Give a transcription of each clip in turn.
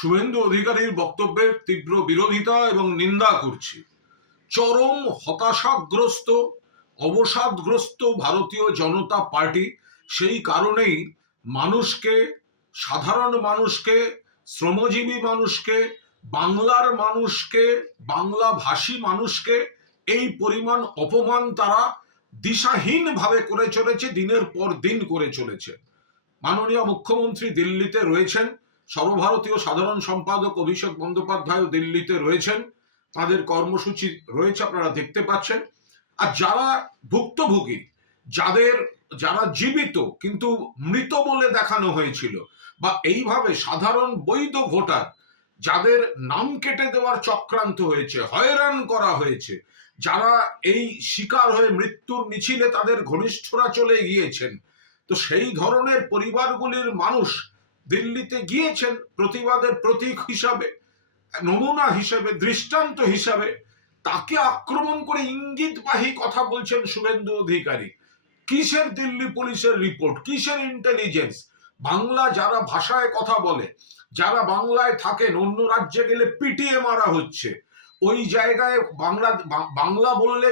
শুভেন্দু অধিকারীর বক্তব্যের তীব্র বিরোধিতা এবং নিন্দা করছি। চরম হতাশাগ্রস্ত, অবসাদগ্রস্ত ভারতীয় জনতা পার্টি। সেই কারণেই মানুষকে, সাধারণ মানুষকে, শ্রমজীবী মানুষকে, বাংলার মানুষকে, বাংলা ভাষী মানুষকে এই পরিমাণ অপমান তারা দিশাহীন ভাবে করে চলেছে, দিনের পর দিন করে চলেছে। মাননীয় মুখ্যমন্ত্রী দিল্লিতে রয়েছেন, সর্বভারতীয় সাধারণ সম্পাদক অভিষেক বন্দ্যোপাধ্যায় দিল্লিতে রয়েছেন, তাদের কর্মসূচি রয়েছে, আপনারা দেখতে পাচ্ছেন। আর যারা ভুক্তভোগী, যারা জীবিত কিন্তু মৃত বলে দেখানো হয়েছিল, বা এইভাবে সাধারণ বৈধ ভোটার যাদের নাম কেটে দেওয়ার চক্রান্ত হয়েছে, হয়রান করা হয়েছে, যারা এই শিকার হয়ে মৃত্যুর মিছিলে তাদের ঘনিষ্ঠরা চলে গিয়েছেন, তো সেই ধরনের পরিবারগুলির মানুষ দিল্লিতে গিয়েছেন প্রতিবাদের প্রতীক হিসাবে, নমুনা হিসাবে, দৃষ্টান্ত হিসাবে। তাকে আক্রমণ করে ইঙ্গিতবাহী কথা বলছেন শুভেন্দু অধিকারী। কিসের দিল্লি পুলিশের রিপোর্ট, কিসের ইন্টেলিজেন্স? বাংলা যারা ভাষায় কথা বলে, যারা বাংলায় থাকেন, অন্য রাজ্যে গেলে পিটিয়ে মারা হচ্ছে। ওই জায়গায় বাংলা বললে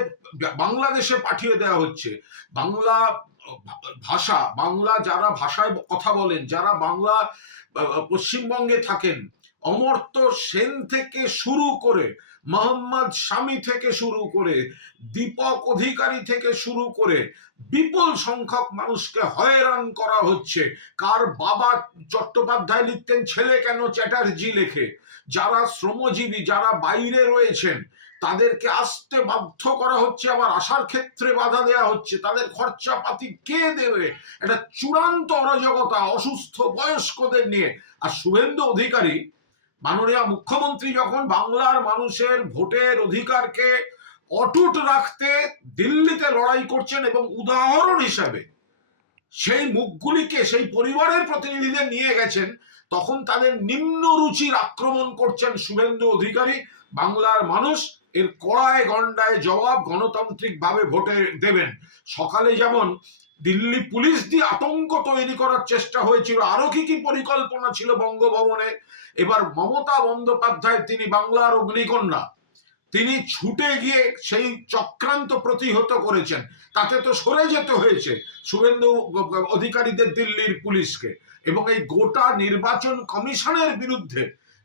বাংলাদেশে পাঠিয়ে দেওয়া হচ্ছে। বাংলা ভাষা, বাংলা যারা ভাষায় কথা বলেন, যারা বাংলা পশ্চিমবঙ্গে থাকেন, অমর্ত্য সেন থেকে শুরু করে, মোহাম্মদ শামী থেকে শুরু করে, দীপক অধিকারী থেকে শুরু করে বিপুল সংখ্যক মানুষকে হয়রান করা হচ্ছে। কার বাবা চট্টোপাধ্যায় লিখতেন, ছেলে কেন চ্যাটার্জি লেখে। যারা শ্রমজীবী, যারা বাইরে রয়েছেন, তাদেরকে আসতে বাধ্য করা হচ্ছে, আবার আসার ক্ষেত্রে বাধা দেওয়া হচ্ছে। তাদের খরচাপাতি কে দেবে? এটা চূড়ান্ত অরাজকতা, অসুস্থ বয়স্কদের নিয়ে। আর শুভেন্দু অধিকারী, মাননীয় মুখ্যমন্ত্রী, যখন বাংলার মানুষের ভোটের অধিকারকে অটুট রাখতে দিল্লিতে লড়াই করছেন এবং উদাহরণ হিসাবে সেই মুখগুলিকে, সেই পরিবারের প্রতিনিধিদের নিয়ে গেছেন, তখন তাদের নিম্ন রুচির আক্রমণ করছেন শুভেন্দু অধিকারী। বাংলার মানুষ এর কড়ায় গন্ডায় জবাব গণতান্ত্রিক ভাবে ভোটে দেবেন। সকালে যেমন দিল্লি পুলিশ দিয়ে আতঙ্ক তৈরি করার চেষ্টা হয়েছিল, আরো কি কি পরিকল্পনা ছিল বঙ্গভবনে, এবার মমতা বন্দ্যোপাধ্যায়, তিনি বাংলার অগ্নিকন্যা, তিনি ছুটে গিয়ে সেই চক্রান্ত প্রতিহত করেছেন। তাতে তো সরে যেতে হয়েছে শুভেন্দু অধিকারীদের দিল্লির পুলিশকে। এবং এই গোটা নির্বাচন কমিশনের বিরুদ্ধে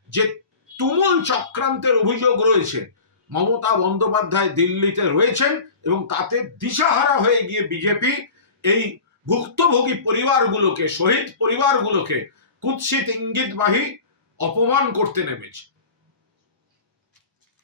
যে তুমুল চক্রান্তের অভিযোগ রয়েছে, মমতা বন্দ্যোপাধ্যায় দিল্লিতে রয়েছেন এবং তাতে দিশাহারা হয়ে গিয়ে বিজেপি এই ভুক্তভোগী পরিবারগুলোকে, শহীদ পরিবারগুলোকে কুৎসিত ইঙ্গিতবাহী অপমান করতে নেমেছে।